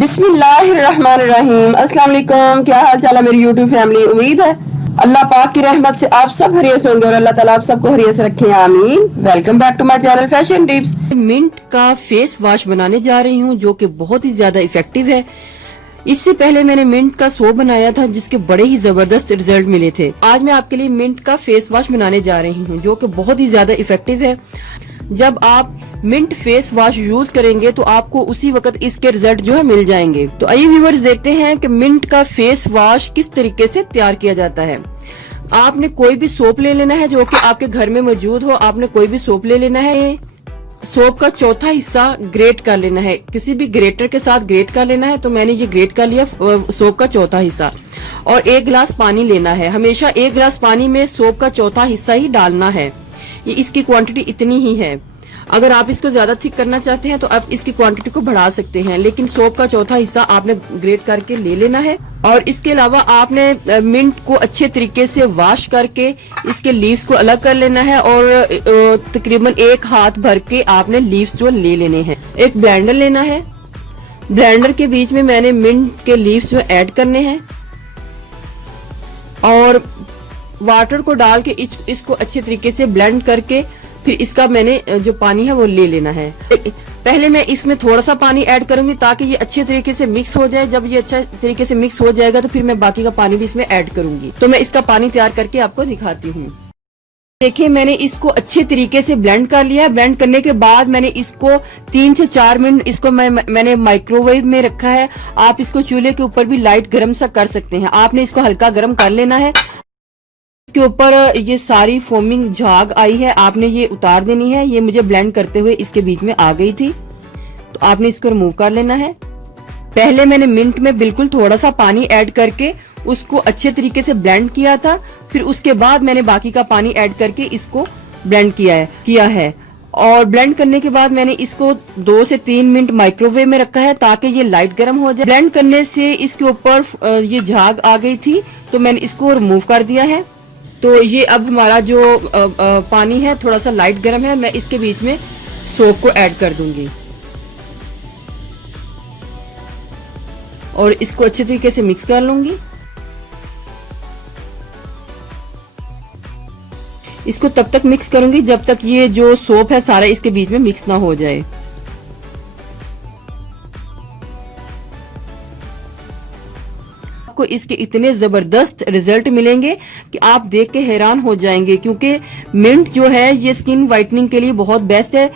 बिस्मिल्लाहिर्रहमानिर्रहीम। अस्सलाम वालेकुम। क्या हाल चाल है मेरी यूट्यूब फैमिली। उम्मीद है अल्लाह पाक की रहमत से आप सब हरियत होंगे और अल्लाह ताला आप सबको हरियत से रखे, आमीन। Welcome back to my channel fashion tips. Mint का फेस वॉश बनाने जा रही हूँ जो कि बहुत ही ज्यादा इफेक्टिव है। इससे पहले मैंने मिंट का सोप बनाया था जिसके बड़े ही जबरदस्त रिजल्ट मिले थे। आज मैं आपके लिए मिंट का फेस वॉश बनाने जा रही हूँ जो कि बहुत ही ज्यादा इफेक्टिव है। जब आप मिंट फेस वॉश यूज करेंगे तो आपको उसी वक्त इसके रिजल्ट जो है मिल जाएंगे। तो आइए व्यूअर्स देखते हैं कि मिंट का फेस वॉश किस तरीके से तैयार किया जाता है। आपने कोई भी सोप ले लेना है जो कि आपके घर में मौजूद हो। आपने कोई भी सोप ले लेना है। सोप का चौथा हिस्सा ग्रेट कर लेना है, किसी भी ग्रेटर के साथ ग्रेट कर लेना है। तो मैंने ये ग्रेट कर लिया सोप का चौथा हिस्सा। और 1 गिलास पानी लेना है। हमेशा 1 गिलास पानी में सोप का चौथा हिस्सा ही डालना है। ये इसकी क्वांटिटी इतनी ही है। अगर आप इसको ज्यादा थिक करना चाहते हैं तो आप इसकी क्वांटिटी को बढ़ा सकते हैं, लेकिन सोप का चौथा हिस्सा आपने ग्रेट करके ले लेना है। और इसके अलावा आपने मिंट को अच्छे तरीके से वॉश करके इसके लीव्स को अलग कर लेना है और तकरीबन 1 हाथ भर के आपने लीव्स जो ले लेने हैं। एक ब्लेंडर लेना है। ब्लेंडर के बीच में मैंने मिंट के लीव्स जो ऐड करने हैं और वाटर को डाल के इसको अच्छे तरीके से ब्लेंड करके फिर इसका मैंने जो पानी है वो ले लेना है। पहले मैं इसमें थोड़ा सा पानी ऐड करूंगी ताकि ये अच्छे तरीके से मिक्स हो जाए। जब ये अच्छा तरीके से मिक्स हो जाएगा तो फिर मैं बाकी का पानी भी इसमें ऐड करूंगी। तो मैं इसका पानी तैयार करके आपको दिखाती हूँ। देखिए मैंने इसको अच्छे तरीके से ब्लेंड कर लिया है। ब्लेंड करने के बाद मैंने इसको 3 से 4 मिनट इसको मैंने माइक्रोवेव में रखा है। आप इसको चूल्हे के ऊपर भी लाइट गर्म सा कर सकते हैं। आपने इसको हल्का गर्म कर लेना है। इसके ऊपर ये सारी फोमिंग झाग आई है, आपने ये उतार देनी है। ये मुझे ब्लेंड करते हुए इसके बीच में आ गई थी, तो आपने इसको रिमूव कर लेना है। पहले मैंने मिंट में बिल्कुल थोड़ा सा पानी ऐड करके उसको अच्छे तरीके से ब्लेंड किया था। फिर उसके बाद मैंने बाकी का पानी ऐड करके इसको ब्लेंड किया है। और ब्लेंड करने के बाद मैंने इसको 2 से 3 मिनट माइक्रोवेव में रखा है ताकि ये लाइट गर्म हो जाए। ब्लेंड करने से इसके ऊपर ये झाग आ गई थी तो मैंने इसको रिमूव कर दिया है। तो ये अब हमारा जो पानी है थोड़ा सा लाइट गर्म है। मैं इसके बीच में सोप को ऐड कर दूंगी और इसको अच्छे तरीके से मिक्स कर लूंगी। इसको तब तक मिक्स करूंगी जब तक ये जो सोप है सारा इसके बीच में मिक्स ना हो जाए। आपको इसके इतने जबरदस्त रिजल्ट मिलेंगे कि आप देख के हैरान हो जाएंगे, क्योंकि मिंट जो है ये स्किन वाइटनिंग के लिए बहुत बेस्ट है।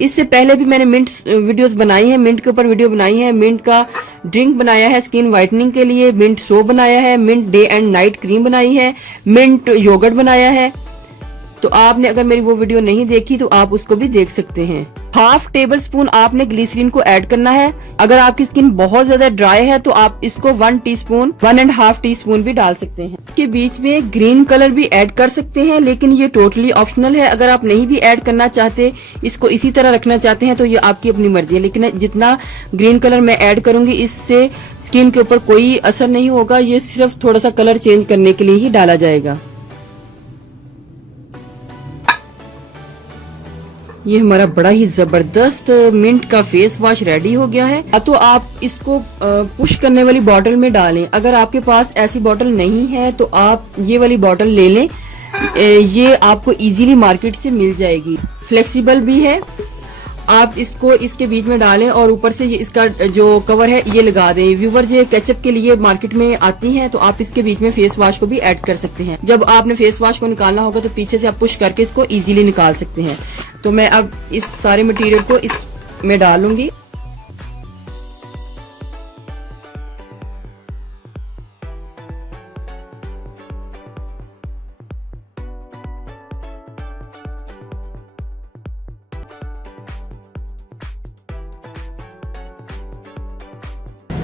इससे पहले भी मैंने मिंट वीडियोस बनाई है, मिंट के ऊपर वीडियो बनाई है। मिंट का ड्रिंक बनाया है स्किन वाइटनिंग के लिए, मिंट सोप बनाया है, mint day and night cream बनाई है, मिंट योगर्ट बनाया है। तो आपने अगर मेरी वो वीडियो नहीं देखी तो आप उसको भी देख सकते हैं। 1/2 टेबल स्पून आपने ग्लिसरीन को ऐड करना है। अगर आपकी स्किन बहुत ज्यादा ड्राई है तो आप इसको 1 टीस्पून 1.5 टीस्पून भी डाल सकते हैं। इसके बीच में ग्रीन कलर भी ऐड कर सकते हैं, लेकिन ये टोटली ऑप्शनल है। अगर आप नहीं भी ऐड करना चाहते, इसको इसी तरह रखना चाहते हैं तो ये आपकी अपनी मर्जी है। लेकिन जितना ग्रीन कलर मैं ऐड करूंगी इससे स्किन के ऊपर कोई असर नहीं होगा। ये सिर्फ थोड़ा सा कलर चेंज करने के लिए ही डाला जाएगा। ये हमारा बड़ा ही जबरदस्त मिंट का फेस वॉश रेडी हो गया है। तो आप इसको पुश करने वाली बॉटल में डालें। अगर आपके पास ऐसी बॉटल नहीं है तो आप ये वाली बॉटल ले लें। ये आपको इजीली मार्केट से मिल जाएगी, फ्लेक्सिबल भी है। आप इसको इसके बीच में डालें और ऊपर से ये इसका जो कवर है ये लगा दें। व्यूवर ये केचप के लिए मार्केट में आती हैं, तो आप इसके बीच में फेस वॉश को भी ऐड कर सकते हैं। जब आपने फेस वॉश को निकालना होगा तो पीछे से आप पुश करके इसको इजीली निकाल सकते हैं। तो मैं अब इस सारे मटेरियल को इसमें डालूंगी।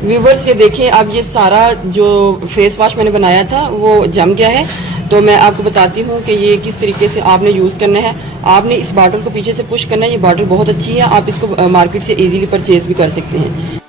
व्यूवर्स ये देखें, अब ये सारा जो फेस वॉश मैंने बनाया था वो जम गया है। तो मैं आपको बताती हूँ कि ये किस तरीके से आपने यूज़ करना है। आपने इस बॉटल को पीछे से पुश करना है। ये बॉटल बहुत अच्छी है, आप इसको मार्केट से इजीली परचेज भी कर सकते हैं।